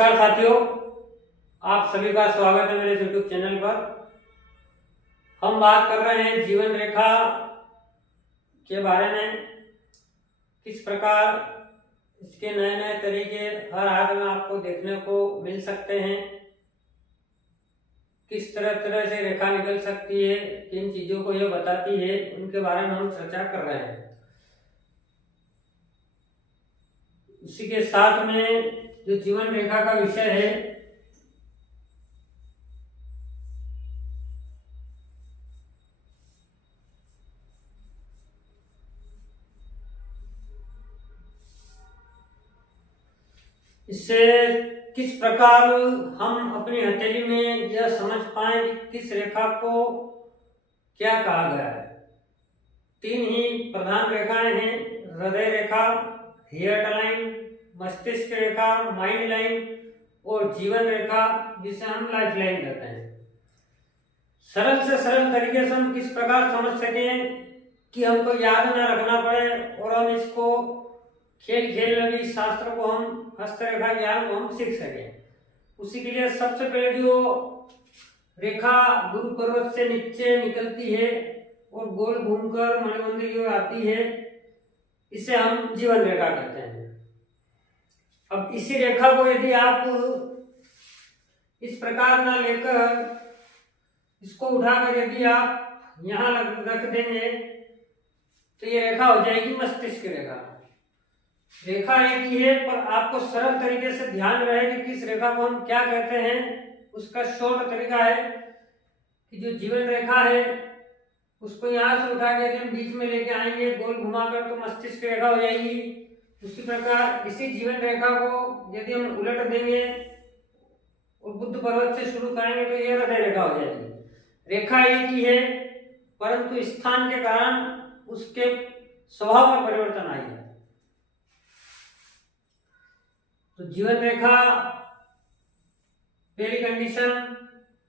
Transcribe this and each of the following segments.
नमस्कार साथियों, आप सभी का स्वागत है मेरे YouTube चैनल पर। हम बात कर रहे हैं जीवन रेखा के बारे में। किस प्रकार इसके नए नए तरीके हर हाथ में आपको देखने को मिल सकते हैं, किस तरह से रेखा निकल सकती है, किन चीजों को यह बताती है, उनके बारे में हम चर्चा कर रहे हैं। उसी के साथ में जो जीवन रेखा का विषय है, इससे किस प्रकार हम अपनी हथेली में यह समझ पाए कि किस रेखा को क्या कहा गया है। 3 ही प्रधान रेखाएं हैं: हृदय रेखा, हेयर लाइन, मस्तिष्क रेखा, माइंड लाइन और जीवन रेखा, जिसे हम लाइफ लाइन कहते हैं। सरल से सरल तरीके से हम किस प्रकार समझ सकें कि हमको याद न रखना पड़े और हम इसको खेल खेल में भी शास्त्र को, हम हस्तरेखा ज्ञान को हम सीख सकें। उसी के लिए सबसे पहले जो रेखा गुरु पर्वत से नीचे निकलती है और गोल घूमकर मणिबंध की ओर आती है, इसे हम जीवन रेखा कहते हैं। अब इसी रेखा को यदि आप इस प्रकार ना लेकर इसको उठाकर यदि आप यहाँ रख देंगे तो ये रेखा हो जाएगी मस्तिष्क रेखा। रेखा एक ही है, पर आपको सरल तरीके से ध्यान रहे कि किस रेखा को हम क्या कहते हैं। उसका शॉर्ट तरीका है कि जो जीवन रेखा है उसको यहाँ से उठा के हम बीच में लेके आएंगे गोल घुमाकर, तो मस्तिष्क रेखा हो जाएगी। उसी प्रकार इसी जीवन रेखा को यदि हम उलट देंगे और बुद्ध पर्वत से शुरू करेंगे तो यह हृदय रेखा हो जाएगी। रेखा एक ही है, परंतु स्थान के कारण उसके स्वभाव में परिवर्तन आई है। तो जीवन रेखा पहली कंडीशन,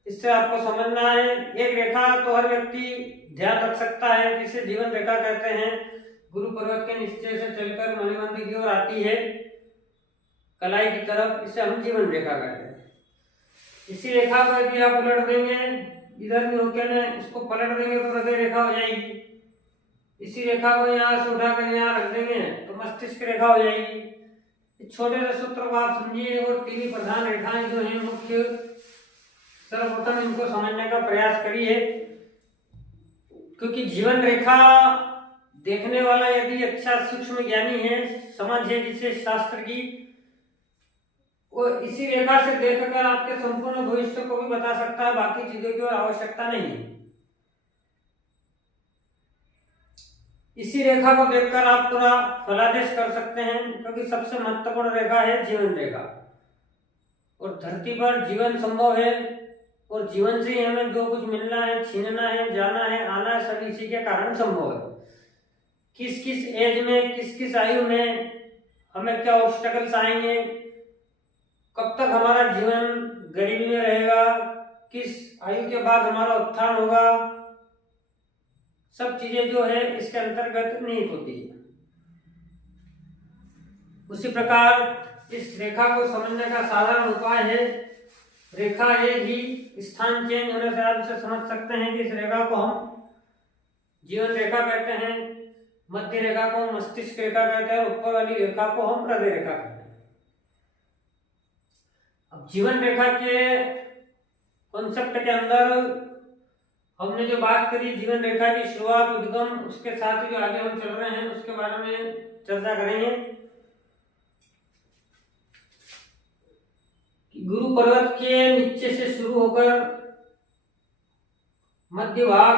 इससे आपको समझना है। एक रेखा तो हर व्यक्ति ध्यान रख सकता है, जिसे जीवन रेखा कहते हैं। गुरु पर्वत के नीचे से चलकर मणिबंध की ओर आती है कलाई की तरफ, इसे हम जीवन रेखा कहते हैं। इसी रेखा को यदि आप उलट देंगे, इधर भी होकर इसको पलट देंगे तो हृदय रेखा हो जाएगी। इसी रेखा को यहाँ से उठाकर यहाँ रख देंगे तो मस्तिष्क रेखा हो जाएगी। छोटे से सूत्र को आप समझिए और 3 प्रधान रेखाएं जो हैं मुख्य, सर्वप्रथम इनको समझने का प्रयास करिए, क्योंकि जीवन रेखा देखने वाला यदि अच्छा सूक्ष्म ज्ञानी है, समझ है जिसे शास्त्र की, वो इसी रेखा से देखकर आपके संपूर्ण भविष्य को भी बता सकता है। बाकी चीजों की आवश्यकता नहीं है। इसी रेखा को देखकर आप पूरा फलादेश कर सकते हैं, क्योंकि सबसे महत्वपूर्ण रेखा है जीवन रेखा। और धरती पर जीवन संभव है और जीवन से ही हमें जो कुछ मिलना है, छीनना है, जाना है, आना है, सब इसी के कारण संभव है। किस किस एज में, किस किस आयु में हमें क्या ऑब्स्टेकल्स आएंगे, कब तक हमारा जीवन गरीबी में रहेगा, किस आयु के बाद हमारा उत्थान होगा, सब चीजें जो है इसके अंतर्गत निहित होती है। उसी प्रकार इस रेखा को समझने का साधारण उपाय है, रेखा एक ही स्थान चेंज होने से आप इसे समझ सकते हैं कि इस रेखा को हम जीवन रेखा कहते हैं, मध्य रेखा को हम मस्तिष्क रेखा कहते हैं, ऊपर वाली रेखा को हम हृदय रेखा कहते हैं। अब जीवन रेखा के कॉन्सेप्ट के अंदर हमने जो बात करी जीवन रेखा की शुरुआत, उद्गम, उसके साथ जो आगे हम चल रहे हैं उसके बारे में चर्चा करेंगे। गुरु पर्वत के नीचे से शुरू होकर मध्य भाग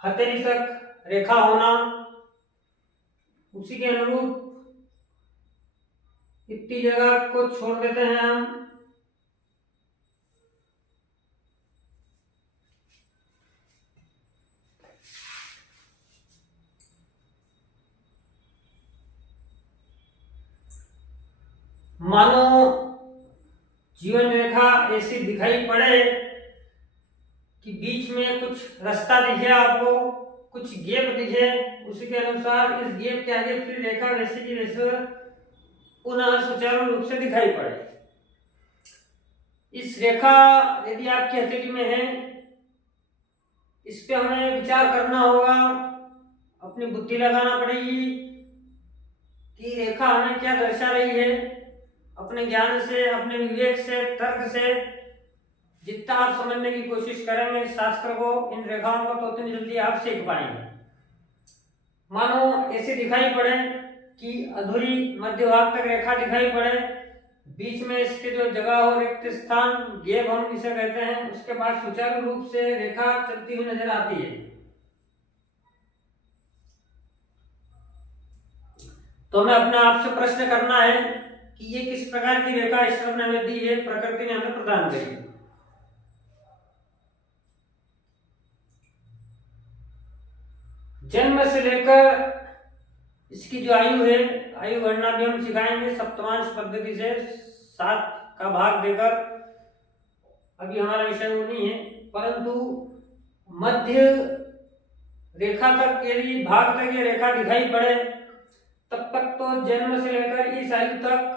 हथेली तक रेखा होना, उसी के अनुरूप इतनी जगह को छोड़ देते हैं हम। मानो जीवन रेखा ऐसी दिखाई पड़े कि बीच में कुछ रास्ता दिखे आपको, कुछ गैप दिखे, उसी के अनुसार इस गैप के आगे फिर रेखा वैसे की वैसे पुनः सुचारू रूप से दिखाई पड़े। इस रेखा यदि आपकी हथेली में है, इस पे हमें विचार करना होगा, अपनी बुद्धि लगाना पड़ेगी कि रेखा हमें क्या दर्शा रही है। अपने ज्ञान से, अपने विवेक से, तर्क से जितना आप समझने की कोशिश करेंगे शास्त्र को, इन रेखाओं को, तो उतनी जल्दी आप सीख पाएंगे। मानो ऐसे दिखाई पड़े कि अधूरी मध्य भाग तक रेखा दिखाई पड़े, बीच में इसके जो जगह हो, रिक्त स्थान, गेप हम इसे कहते हैं, उसके बाद सुचारू रूप से रेखा चलती हुई नजर आती है। तो हमें अपने आप से प्रश्न करना है कि ये किस प्रकार की रेखा ईश्वर ने हमें दी है, प्रकृति ने हमें प्रदान करी है। जन्म से लेकर इसकी जो आयु है, आयु गणना भी हम सिखाएंगे सप्तमांश पद्धति से, 7 का भाग देकर। अभी हमारा विषय वो नहीं है, परंतु मध्य रेखा तक, यदि भाग तक ये रेखा दिखाई पड़े, तब तक तो जन्म से लेकर इस आयु तक,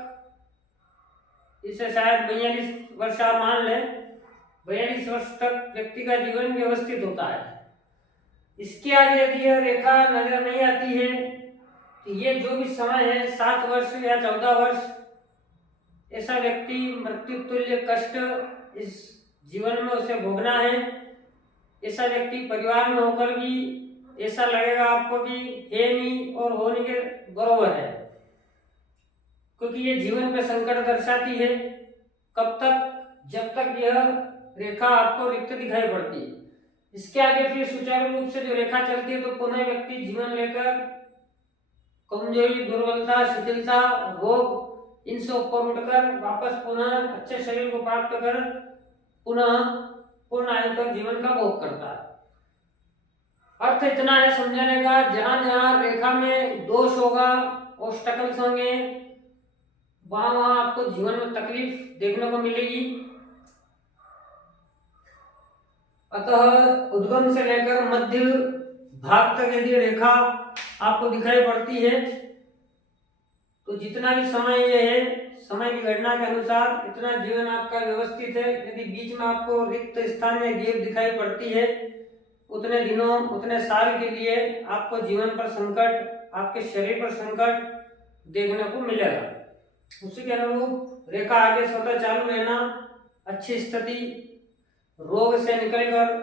इसे शायद 42 वर्ष आप मान लें, 42 वर्ष तक व्यक्ति का जीवन व्यवस्थित होता है। इसके आगे यदि यह रेखा नजर नहीं आती है, तो ये जो भी समय है, 7 वर्ष या 14 वर्ष, ऐसा व्यक्ति मृत्यु तुल्य कष्ट इस जीवन में उसे भोगना है। ऐसा व्यक्ति परिवार में होकर भी ऐसा लगेगा आपको कि है नहीं और होने के बराबर है, क्योंकि ये जीवन पे संकट दर्शाती है। कब तक? जब तक यह रेखा आपको रिक्त दिखाई पड़ती है। इसके आगे फिर सुचारू रूप से जो रेखा चलती है, तो पुनः व्यक्ति जीवन लेकर कमजोरी, दुर्बलता, शिथिलता, रोग, इनसे ऊपर उठकर वापस पुनः अच्छे शरीर को प्राप्त कर पुनः पूर्ण आयु तक जीवन का भोग करता है। अर्थ इतना है समझाने का, जहां जहां रेखा में दोष होगा, ऑब्स्टैकल्स होंगे, वहां वहां आपको जीवन में तकलीफ देखने को मिलेगी। अतः उद्गम से लेकर मध्य भाग तक यदि रेखा आपको दिखाई पड़ती है, तो जितना भी समय ये है, समय की गणना के अनुसार इतना जीवन आपका व्यवस्थित है। यदि बीच में आपको रिक्त स्थान या गेप दिखाई पड़ती है, उतने दिनों, उतने साल के लिए आपको जीवन पर संकट, आपके शरीर पर संकट देखने को मिलेगा। उसी के अनुरूप रेखा आगे स्वतः चालू रहना, अच्छी स्थिति, रोग से निकलकर,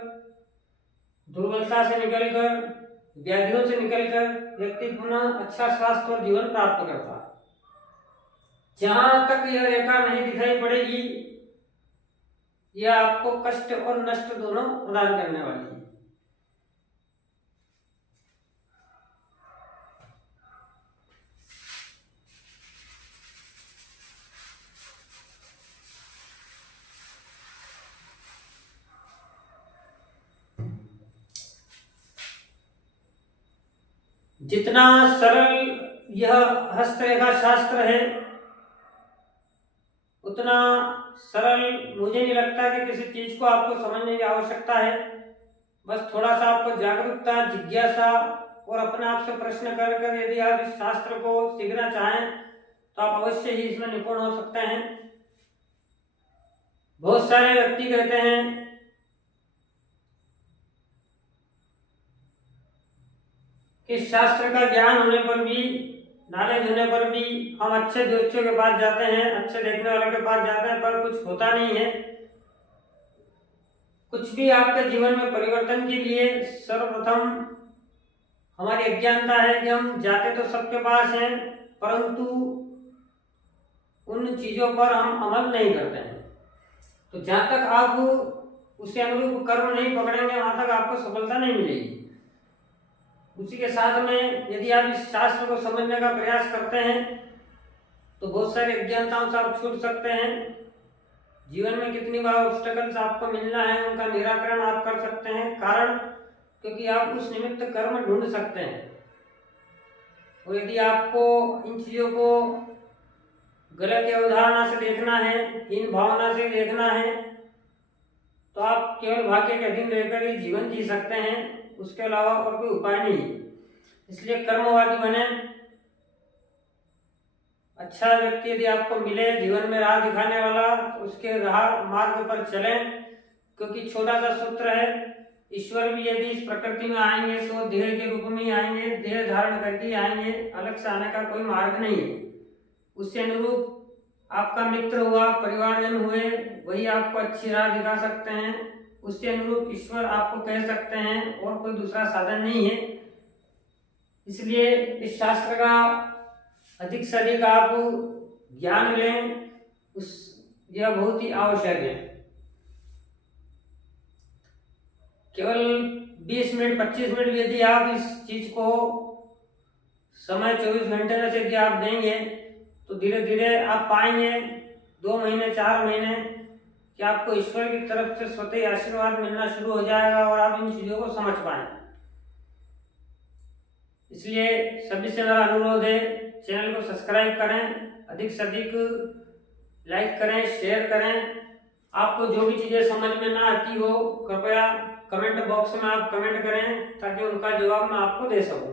दुर्बलता से निकलकर, व्याधियों से निकलकर व्यक्ति पुनः अच्छा स्वास्थ्य और जीवन प्राप्त करता है। जहां तक यह रेखा नहीं दिखाई पड़ेगी, यह आपको कष्ट और नष्ट दोनों प्रदान करने वाली है। जितना सरल यह हस्तरेखा शास्त्र है, उतना सरल मुझे नहीं लगता कि किसी चीज को आपको समझने की आवश्यकता है। बस थोड़ा सा आपको जागरूकता, जिज्ञासा और अपने आप से प्रश्न कर कर यदि आप इस शास्त्र को सीखना चाहें, तो आप अवश्य ही इसमें निपुण हो सकते हैं। बहुत सारे व्यक्ति कहते हैं कि शास्त्र का ज्ञान होने पर भी, नॉलेज होने पर भी हम अच्छे ज्योतिषियों के पास जाते हैं, अच्छे देखने वालों के पास जाते हैं, पर कुछ होता नहीं है। कुछ भी आपके जीवन में परिवर्तन के लिए सर्वप्रथम हमारी अज्ञानता है कि हम जाते तो सबके पास हैं, परंतु उन चीजों पर हम अमल नहीं करते हैं। तो जहां तक आप उसे अनुरूप कर्म नहीं पकड़ेंगे, वहां तक आपको सफलता नहीं मिलेगी। उसी के साथ में यदि आप इस शास्त्र को समझने का प्रयास करते हैं, तो बहुत सारी अज्ञानताओं से आप छूट सकते हैं। जीवन में कितनी बार ऑब्स्टेकल्स आपको मिलना है, उनका निराकरण आप कर सकते हैं। कारण, क्योंकि आप उस निमित्त कर्म ढूंढ सकते हैं। और यदि आपको इन चीजों को गलत अवधारणा से देखना है, हीन भावना से देखना है, तो आप केवल भाग्य के अधीन रहकर ही जीवन जी सकते हैं, उसके अलावा और कोई उपाय नहीं। इसलिए कर्मवादी बने, अच्छा व्यक्ति यदि आपको मिले जीवन में राह दिखाने वाला, तो उसके राह मार्ग पर चलें, क्योंकि छोटा सा सूत्र है, ईश्वर भी यदि इस प्रकृति में आएंगे तो देह के रूप में ही आएंगे, देह धारण करके ही आएंगे, अलग से आने का कोई मार्ग नहीं है। उससे अनुरूप आपका मित्र हुआ, परिवारजन हुए, वही आपको अच्छी राह दिखा सकते हैं। उससे अनुरूप ईश्वर आपको कह सकते हैं, और कोई दूसरा साधन नहीं है। इसलिए इस शास्त्र का अधिक से अधिक आप ज्ञान लें, यह बहुत ही आवश्यक है। केवल 20 मिनट 25 मिनट यदि आप इस चीज को समय 24 घंटे में से यदि आप देंगे, तो धीरे धीरे आप पाएंगे 2 महीने 4 महीने कि आपको ईश्वर की तरफ से स्वतः ही आशीर्वाद मिलना शुरू हो जाएगा, और आप इन चीजों को समझ पाएंगे। इसलिए सभी से मेरा अनुरोध है, चैनल को सब्सक्राइब करें, अधिक से अधिक लाइक करें, शेयर करें। आपको जो भी चीजें समझ में ना आती हो, कृपया कमेंट बॉक्स में आप कमेंट करें, ताकि उनका जवाब मैं आपको दे सकूं।